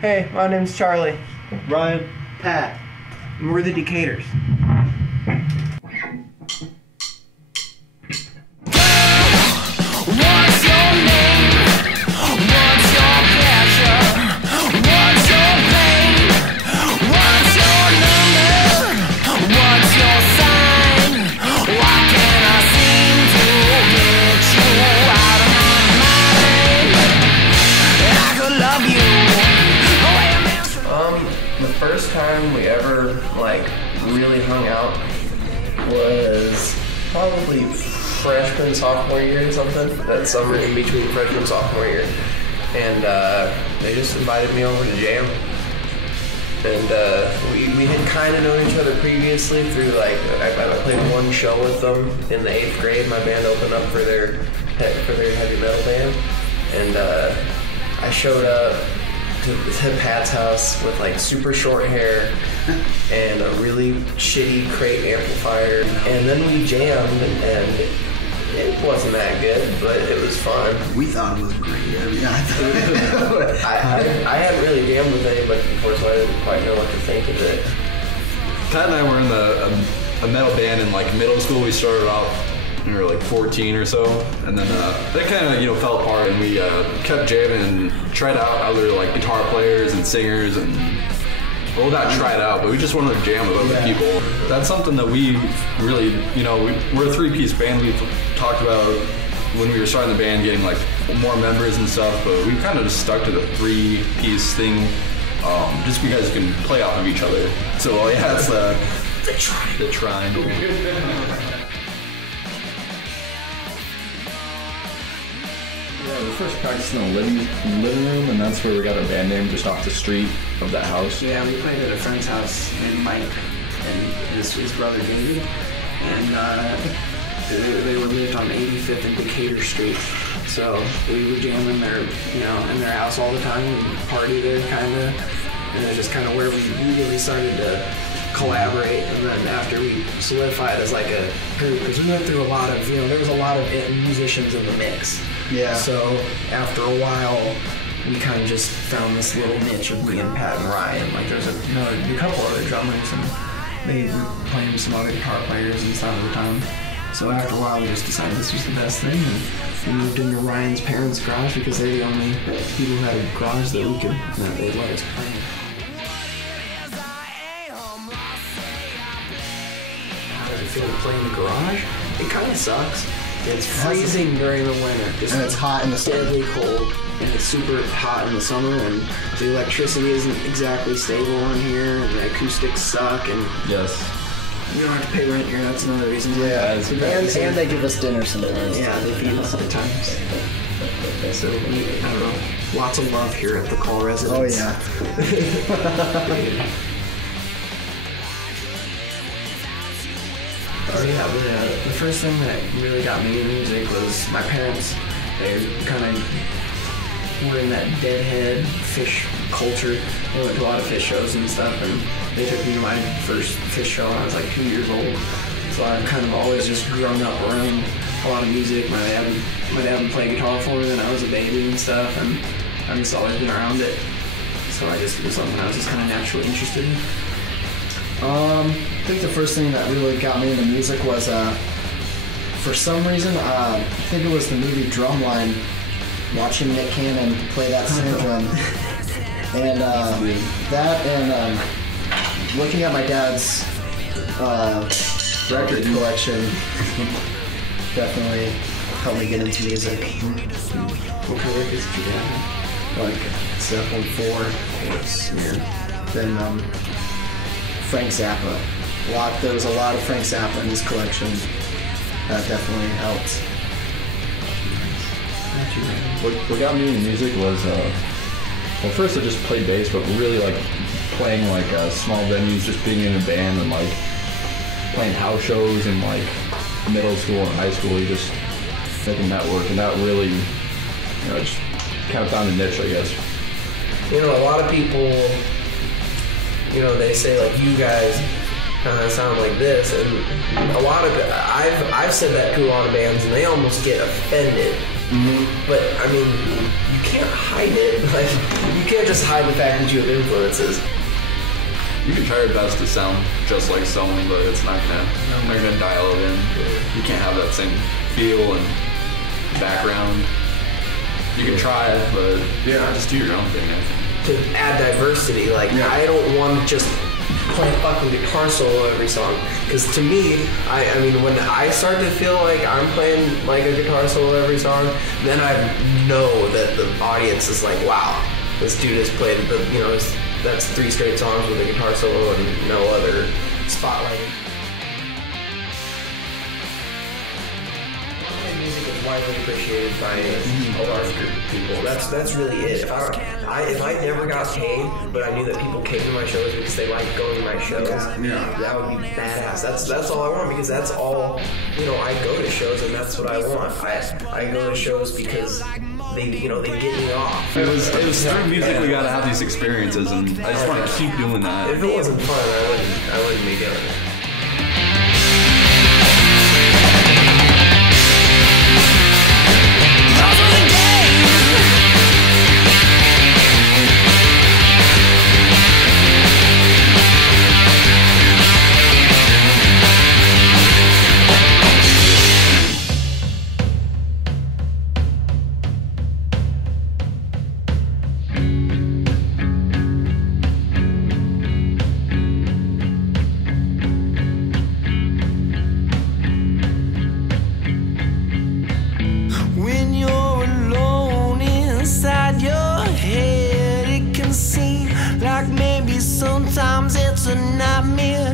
Hey, my name's Charlie. Ryan. Pat. And we're the Decatures. What's your name? What's your pleasure? What's your pain? What's your number? What's your sign? Why can't I seem to get you out of my mind? I could love you. The first time we ever, really hung out was probably freshman, sophomore year or something. That summer in between freshman, sophomore year. And they just invited me over to jam. And we had kind of known each other previously through, I played one show with them in the 8th grade. My band opened up for their heavy metal band. And I showed up to Pat's house with super short hair and a really shitty crate amplifier, and then we jammed, and it wasn't that good, but it was fun. We thought it was great. I hadn't really jammed with anybody before, so I didn't quite know what to think of it. Pat and I were in a metal band in middle school. We started out when we were 14 or so, and then that kind of fell apart, and we kept jamming and tried out other guitar players and singers, and not tried out, but we just wanted to jam with other people. That's something that we really, we're a 3-piece band. We've talked about when we were starting the band getting more members and stuff, but we kind of just stuck to the 3-piece thing, just because you can play off of each other. So yeah, it's the triangle. Yeah, we first practiced in the living room, and that's where we got our band name, just off the street of that house. Yeah, we played at a friend's house named Mike, and his brother David, and they were lived on 85th and Decatur Street. So we would jam in their, in their house all the time and party there, kind of, and it's just kind of where we really started to collaborate. And then after we solidified as a group, because we went through a lot of, there was a lot of musicians in the mix. Yeah. So after a while, we kind of just found this little niche of me and Pat and Ryan. There's a couple other drummers, and they were playing some other guitar players and stuff at the time. So after a while, we just decided this was the best thing, and we moved into Ryan's parents' garage because they're the only people who had a garage that they'd let us play. How does it feel to play in the garage? It kind of sucks. It's freezing during the winter, and it's hot in the summer. Deadly cold, and it's super hot in the summer, and the electricity isn't exactly stable in here, and the acoustics suck, and Yes. you don't have to pay rent here. That's another reason. Yeah, and they give us dinner sometimes. Yeah, they feed us at times. So I don't know, lots of love here at the Call residence. Oh yeah. Oh yeah, the first thing that really got me in music was my parents. They kind of were in that deadhead fish culture. They went to a lot of fish shows and stuff, and they took me to my first fish show when I was 2 years old. So I've kind of always just grown up around a lot of music. My dad would play guitar for me when I was a baby and stuff, and I've just always been around it. So it was something I was just kind of naturally interested in. I think the first thing that really got me into music was, for some reason, I think it was the movie Drumline, watching Nick Cannon play that snare drum. And that and looking at my dad's record collection definitely helped me get into music. What kind of records did you have? Zeppelin 4, of course. Yeah. Then Frank Zappa. There was a lot of Frank Zappa in his collection. That definitely helped. What got me into music was, first I just played bass, but really playing small venues, just being in a band and playing house shows in middle school and high school. You just make a network, and that really, just kind of found a niche, I guess. A lot of people, they say you guys kind of sound like this, and a lot of I've said that to a lot of bands, and they almost get offended. Mm-hmm. But I mean, you can't hide it. Like, you can't just hide the fact that you have influences. You can try your best to sound just like someone, but it's not gonna dial it in. You can't have that same feel and background. You can try it, but just do your own thing, I think. To add diversity, like, I don't want to just play a fucking guitar solo every song. Because to me, I mean, when I start to feel like I'm playing like a guitar solo every song, then I know that the audience is like, wow, this dude has played that's 3 straight songs with a guitar solo and no other spotlighting. Music is widely appreciated by a large group of people. That's really it. If I never got paid, but I knew that people came to my shows because they liked going to my shows, that would be badass. That's all I want, because that's all, I go to shows and that's what I want. I go to shows because they get me off. It was through music we gotta have these experiences, and I just want to keep doing that. If it wasn't fun, I wouldn't be doing it. Sometimes it's a nightmare.